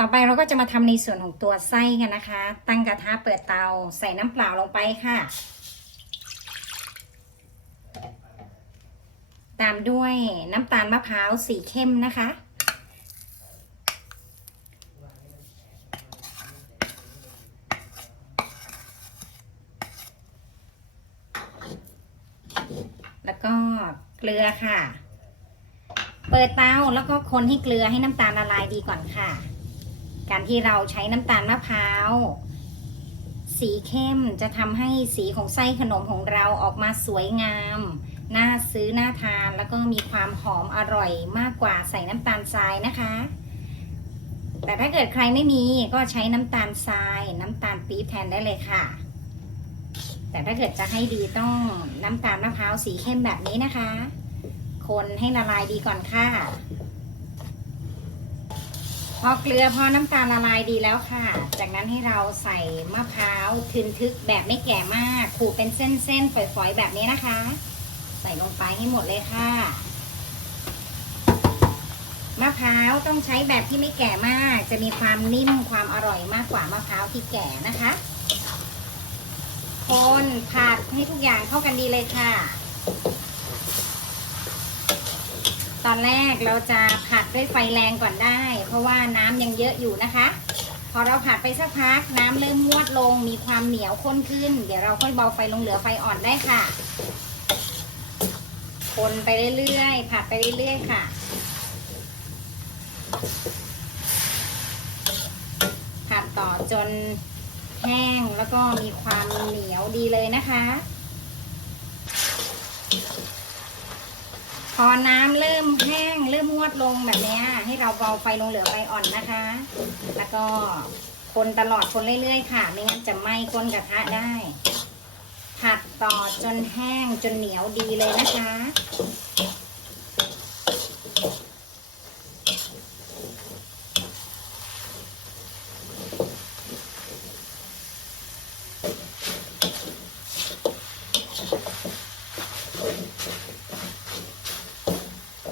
ต่อไปเราก็จะมาทำในส่วนของตัวไส้กันนะคะ ตั้งกระทะเปิดเตาใส่น้ำเปล่าลงไปค่ะ ตามด้วยน้ำตาลมะพร้าวสีเข้มนะคะ แล้วก็เกลือค่ะ เปิดเตาแล้วก็คนให้เกลือให้น้ำตาลละลายดีก่อนค่ะ การที่เราใช้น้ำตาลมะพร้าว สีเข้มจะทำให้สีของไส้ขนมของเราออกมาสวยงาม น่าซื้อน่าทานแล้วก็มีความหอมอร่อยมากกว่าใส่น้ำตาลทรายนะคะ แต่ถ้าเกิดใครไม่มีก็ใช้น้ำตาลทราย น้ำตาลปี๊บแทนได้เลยค่ะ แต่ถ้าเกิดจะให้ดีต้องน้ำตาลมะพร้าวสีเข้มแบบนี้นะคะ คนให้ละลายดีก่อนค่ะ พอเกลือพอน้ำตาลละลายดีแล้วค่ะ จากนั้นให้เราใส่มะพร้าวทึนทึกแบบไม่แก่มาก ขูดเป็นเส้นๆ ฝอยๆ แบบนี้นะคะ ใส่ลงไปให้หมดเลยค่ะ มะพร้าวต้องใช้แบบที่ไม่แก่มาก จะมีความนิ่มความอร่อยมากกว่ามะพร้าวที่แก่นะคะ คนผัดให้ทุกอย่างเข้ากันดีเลยค่ะ ตอนแรกเราจะผัดด้วยไฟแรงก่อนได้ เพราะว่าน้ำยังเยอะอยู่นะคะ พอเราผัดไปสักพักน้ำเริ่มงวดลงมีความเหนียวข้นขึ้น เดี๋ยวเราค่อยเบาไฟลงเหลือไฟอ่อนได้ค่ะ คนไปเรื่อยๆผัดไปเรื่อยๆค่ะผัดต่อจนแห้งแล้วก็มีความเหนียวดีเลยนะคะ พอน้ำเริ่มแห้งเริ่มงวดลงแบบนี้ให้เราเบาไฟลงเหลือไฟอ่อนนะคะ แล้วก็คนตลอดคนเรื่อยๆค่ะ ไม่งั้นจะไหม้ก้นกระทะได้ ผัดต่อจนแห้งจนเหนียวดีเลยนะคะ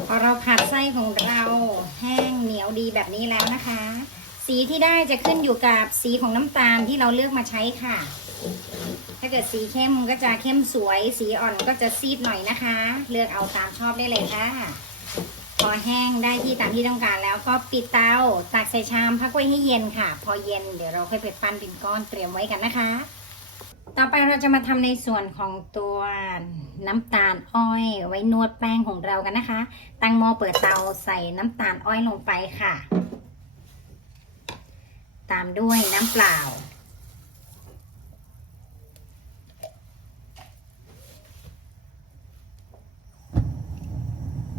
พอเราผัดไส้ ของเราแห้งเหนียวดีแบบนี้แล้วนะคะ สีที่ได้จะขึ้นอยู่กับสีของน้ำตาลที่เราเลือกมาใช้ค่ะ ถ้าเกิดสีเข้มก็จะเข้มสวย สีอ่อนก็จะซีดหน่อยนะคะ เลือกเอาตามชอบได้เลยค่ะ พอแห้งได้ที่ตามที่ต้องการแล้วก็ปิดเตาตักใส่ชามพักไว้ให้เย็นค่ะ พอเย็นเดี๋ยวเราค่อยไปปั้นเป็นก้อนเตรียมไว้กันนะคะ ต่อไปเราจะมาทำในส่วนของตัวน้ำตาลอ้อยไว้นวดแป้งของเรากันนะคะ ตั้งหม้อเปิดเตาใส่น้ำตาลอ้อยลงไปค่ะ ตามด้วยน้ำเปล่า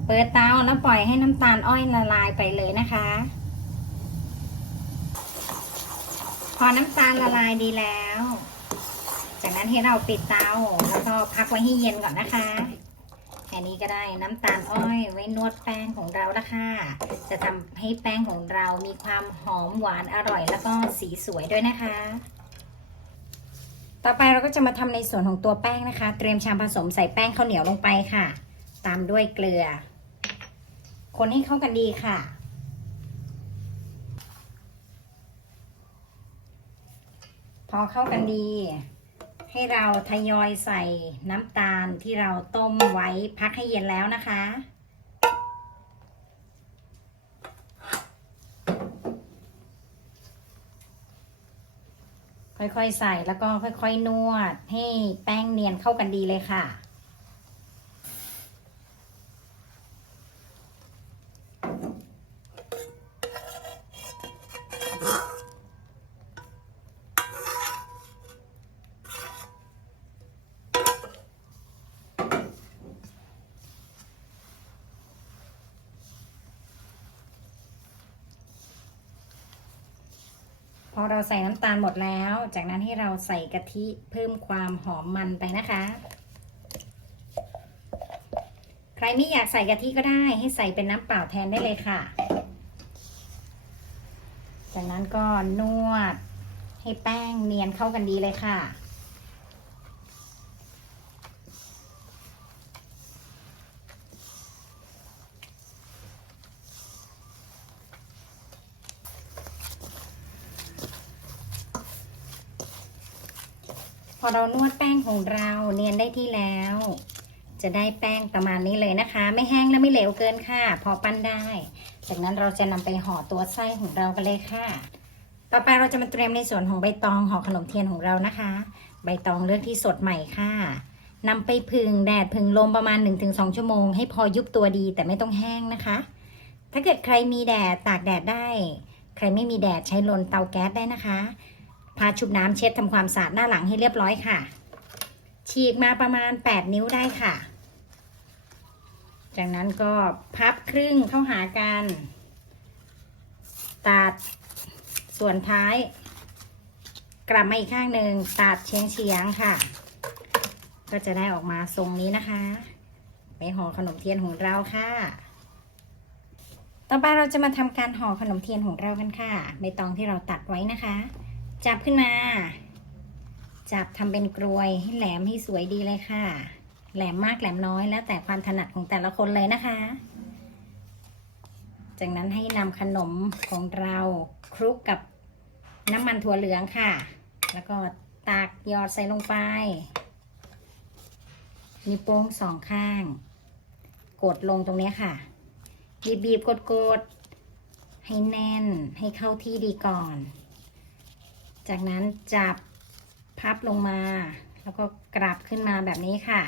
เปิดเตาแล้วปล่อยให้น้ำตาลอ้อยละลายไปเลยนะคะ พอน้ำตาลละลายดีแล้ว จากนั้นให้เราปิดเตาแล้วก็พักไว้ให้เย็นก่อนนะคะแค่นี้ก็ได้น้ำตาลอ้อยไว้นวดแป้งของเราละค่ะ จะทำให้แป้งของเรามีความหอมหวานอร่อย แล้วก็สีสวยด้วยนะคะ ต่อไปเราก็จะมาทำในส่วนของตัวแป้งนะคะ เตรียมชามผสมใส่แป้งข้าวเหนียวลงไปค่ะ ตามด้วยเกลือ คนให้เข้ากันดีค่ะพอเข้ากันดี ให้เราทยอยใส่น้ำตาลที่เราต้มไว้พักให้เย็นแล้วนะคะ ค่อยๆใส่แล้วก็ค่อยๆนวดให้แป้งเนียนเข้ากันดีเลยค่ะ พอเราใส่น้ำตาลหมดแล้ว จากนั้นให้เราใส่กะทิเพิ่มความหอมมันไปนะคะ ใครไม่อยากใส่กะทิก็ได้ ให้ใส่เป็นน้ำเปล่าแทนได้เลยค่ะ จากนั้นก็นวดให้แป้งเนียนเข้ากันดีเลยค่ะ อเรานวดแป้งของเราเนียนได้ที่แล้ว จะได้แป้งประมาณนี้เลยนะคะ ไม่แห้งและไม่เหลวเกินค่ะ พอปั้นได้ จากนั้นเราจะนำไปห่อตัวไส้ของเรากันเลยค่ะ ต่อไปเราจะมาเตรียมในส่วนของใบตองห่อขนมเทียนของเรานะคะ ใบตองเลือกที่สดใหม่ค่ะนำไปพึ่งแดดพึ่งลมประมาณ 1-2 ชั่วโมง ให้พอยุบตัวดีแต่ไม่ต้องแห้งนะคะ ถ้าเกิดใครมีแดดตากแดดได้ ใครไม่มีแดดใช้ลนเตาแก๊สได้นะคะ พาชุบน้ำเช็ดทำความสะอาดหน้าหลังให้เรียบร้อยค่ะ ฉีกมาประมาณ 8 นิ้วได้ค่ะ จากนั้นก็พับครึ่งเข้าหากัน ตัดส่วนท้าย กลับมาอีกข้างหนึ่งตัดเฉียงเฉียงๆค่ะ ก็จะได้ออกมาทรงนี้นะคะไปห่อขนมเทียนของเราค่ะต่อไปเราจะมาทำการห่อขนมเทียนของเรากันค่ะใบตองที่เราตัดไว้นะคะ จับขึ้นมา จับทำเป็นกรวยให้แหลมให้สวยดีเลยค่ะ แหลมมากแหลมน้อยแล้วแต่ความถนัดของแต่ละคนเลยนะคะ จากนั้นให้นำขนมของเราคลุกกับน้ำมันถั่วเหลืองค่ะ แล้วก็ตักยอดใส่ลงไปนิ้วโป้งสองข้าง กดลงตรงนี้ค่ะ บีบบีบกดกดให้แน่นให้เข้าที่ดีก่อน จากนั้นจับพับลงมา แล้วก็กลับขึ้นมาแบบนี้ค่ะ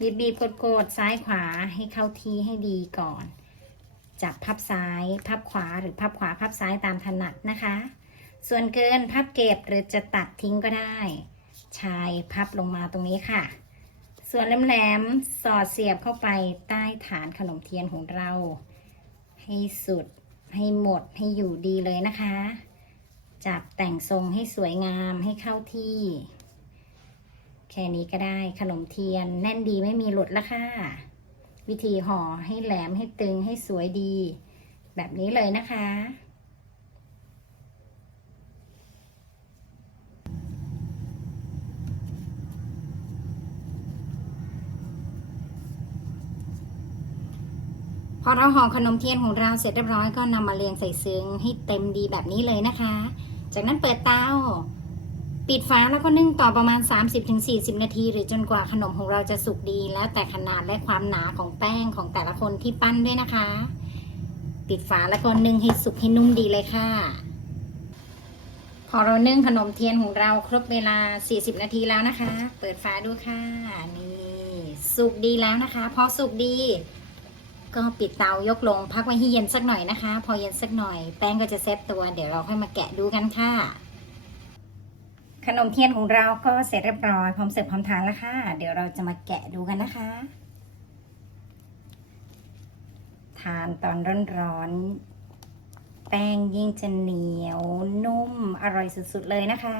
บีบบีบกดกดซ้ายขวาให้เข้าที่ให้ดีก่อน จับพับซ้าย พับขวาหรือพับขวาพับซ้ายตามถนัดนะคะ ส่วนเกินพับเก็บหรือจะตัดทิ้งก็ได้ ชายพับลงมาตรงนี้ค่ะ ส่วนแหลมๆสอดเสียบเข้าไปใต้ฐานขนมเทียนของเรา ให้สุด ให้หมดให้อยู่ดีเลยนะคะ จับแต่งทรงให้สวยงามให้เข้าที่ แค่นี้ก็ได้ขนมเทียนแน่นดีไม่มีหลุดละค่ะ วิธีห่อให้แหลมให้ตึงให้สวยดี แบบนี้เลยนะคะ พอเราห่อขนมเทียนของเราเสร็จเรียบร้อยก็นำมาเรียงใส่ซึ้งให้เต็มดีแบบนี้เลยนะคะ จากนั้นเปิดเตาปิดฝาแล้วก็นึ่งต่อประมาณ 30-40 นาที หรือจนกว่าขนมของเราจะสุกดี แล้วแต่ขนาดและความหนาของแป้งของแต่ละคนที่ปั้นด้วยนะคะ ปิดฝาแล้วก็นึ่งให้สุกให้นุ่มดีเลยค่ะ พอเรานึ่งขนมเทียนของเราครบเวลา 40 นาทีแล้วนะคะ เปิดฝาดูค่ะนี่สุกดีแล้วนะคะ พอสุกดี ก็ปิดเตายกลงพักไว้ให้เย็นสักหน่อยนะคะ พอเย็นสักหน่อย แป้งก็จะเซตตัว เดี๋ยวเราค่อยมาแกะดูกันค่ะ ขนมเทียนของเราก็เสร็จเรียบร้อยพร้อมเสิร์ฟพร้อมทานแล้วค่ะ เดี๋ยวเราจะมาแกะดูกันนะคะ ทานตอนร้อนๆแป้งยิ่งจะเหนียวนุ่มอร่อยสุดๆเลยนะคะ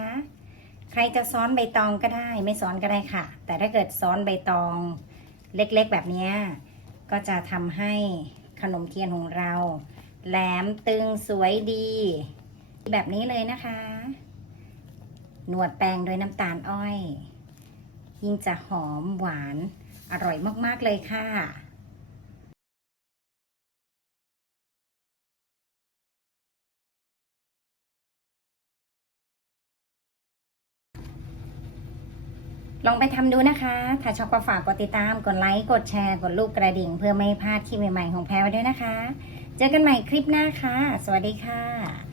ใครจะซ้อนใบตองก็ได้ ไม่ซ้อนก็ได้ค่ะ แต่ถ้าเกิดซ้อนใบตองเล็กๆแบบนี้ ก็จะทำให้ขนมเทียนของเรา แหลมตึงสวยดี แบบนี้เลยนะคะ หนวดแป้งโดยน้ำตาลอ้อย ยิ่งจะหอมหวานอร่อยมาก ๆ เลยค่ะ ลองไปทำดูนะคะ ถ้าชอบก็ฝากกดติดตาม กดไลค์ กดแชร์ กดลูกกระดิ่ง เพื่อไม่พลาดคลิปใหม่ๆของแพรวด้วยนะคะ เจอกันใหม่คลิปหน้าค่ะ สวัสดีค่ะ